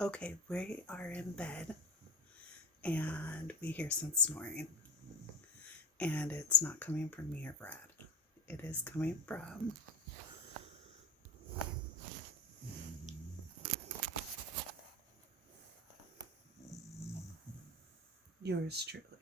Okay, we are in bed and we hear some snoring. And it's not coming from me or Brad. It is coming from yours truly.